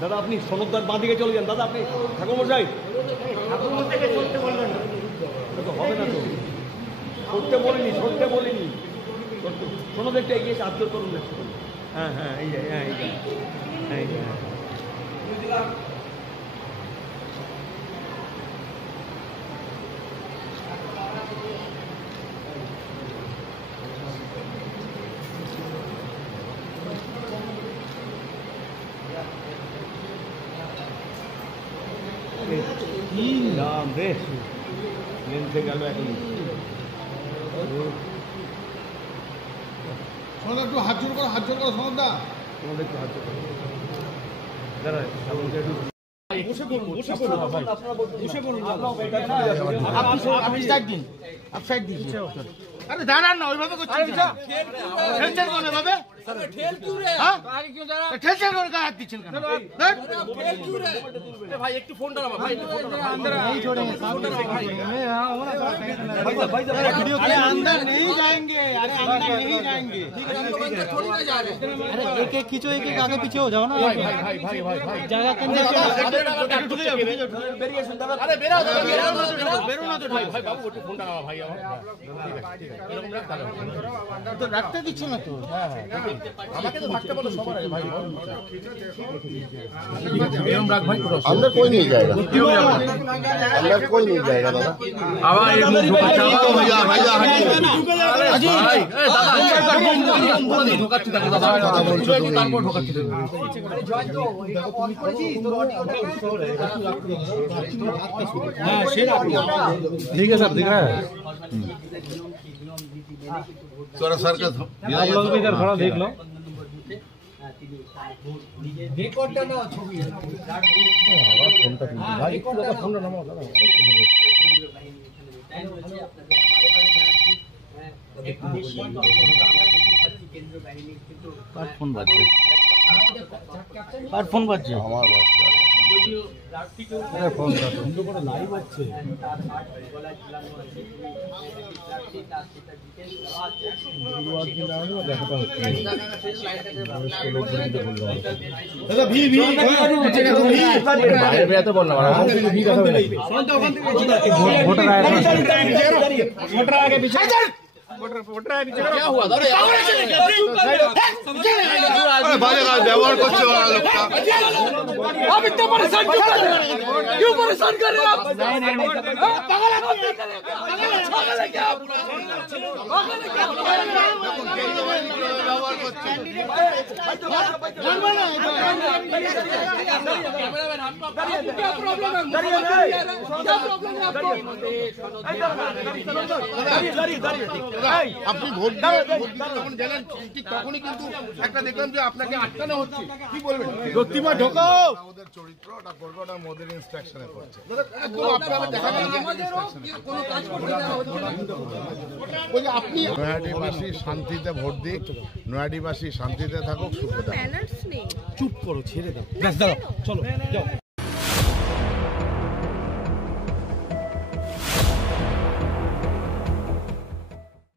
দাদা আপনি সনদদার বাঁ দিকে চলে যান দাদা, আপনি ঠাকুরমশাই তো হবে না তো, সরতে বলিনি সনদ একটা এগিয়ে হাত জোর করুন। হ্যাঁ হ্যাঁ এই যায়, হ্যাঁ এই যায়, হ্যাঁ এই যায়। রাম রে লেন্সে গেল এখন। সোনদা একটু হাত জোর করো সোনদা, তোমাদের একটু হাত জোর করো দাঁড়া, আপনাকে একটু বসে করুন আপনি সাইড দিন, আরে দাঁড়ান না, ওইভাবে করছেন ঠেলছেন কোন ভাবে? ঠেল কিউ রে? আগে কিউ দাঁড়া, ঠেলছেন কোন গায়ে হাত দিচ্ছেন কেন? ঠেল কিউ রে? এ ভাই একটু ফোনটা নাও ভাই, একটু ফোনটা নাও। अंदर नहीं छोड़ेंगे सामने से भाई, हां होना भाई वीडियो के अंदर नहीं जाएंगे, अरे अंदर नहीं जाएंगे, ठीक है हम लोग अंदर थोड़ी ना जा रहे हैं। अरे एक एक खींचो, एक एक आगे पीछे हो जाओ ना भाई जगह के अंदर ढुके जाओ, वेरिएशन दादा, अरे बेरो ना तो भाई बाबू একটু ফোনটা নাও ভাই আমার, ঠিক আছে এরকম রাখ তো, রাখতে দিচ্ছ না তো। হ্যাঁ আমাকে তো থাকতে বলো সবার আগে ভাই, এরকম রাখ ভাই, अंदर कोई नहीं जाएगा, अंदर कोई नहीं जाएगा दादा। आवाज एक मुंह भैया भैया अजी भाई ए दादा नहीं ঢোকাচ্ছি দাদা, কথা বলছো তুমি, তারপর ঢোকাচ্ছি তুমি। আরে জয় তো এটা অন করেছি তোর অডিও हां शेर ठीक है सर, दिख रहा है थोड़ा सर का आप लोग भी इधर थोड़ा देख लो, রেকর্ডটা নাও ছবি आवाज ফোনটা কিন্তু ভাই একটু দাদা ফোনটা নামাও দাদা। কার ফোন বাজছে? কার ফোন বাজছে? আমার बात আরে ফোন কাটো, কিন্তু বড় লাইভ আছে। দাদা ভি ভি বাইরে তো বল না, ভি কথা বলে ভোটার आगे पीछे वोटर आगे पीछे क्या हुआ? अरे बाजेगा व्यवहार করছে ওরা লোকটা। आप इतना परेशान क्यों परेशान कर रहे हो आप? नहीं पागल है कौन? पागल है क्या आप? पागल है क्या? ব্যবহার করছে क्या प्रॉब्लम है? क्या प्रॉब्लम है आपको? আপনি ভোট যখন গেলেন ঠিক তখনই কিন্তু একটা দেখলাম যে আপনাকে আটকানো হচ্ছে, কি বলবেন? রক্তিমা ঢোকাও, ওদের চরিত্র ওটা করবে, ওটা মোদের ইনস্ট্রাকশনে করছে। একদম আপনারা দেখা গেল যে কোনো কাজ করতে দেওয়া হচ্ছে না। ওই যে আপনি নয়াডিবাসী শান্তিতে ভোট দিক, নয়াডিবাসী শান্তিতে থাকুক, সুখে থাকুক। ম্যানার্স নেই। চুপ করো, ছেড়ে দাও, ব্যাস দাও, চলো যাও।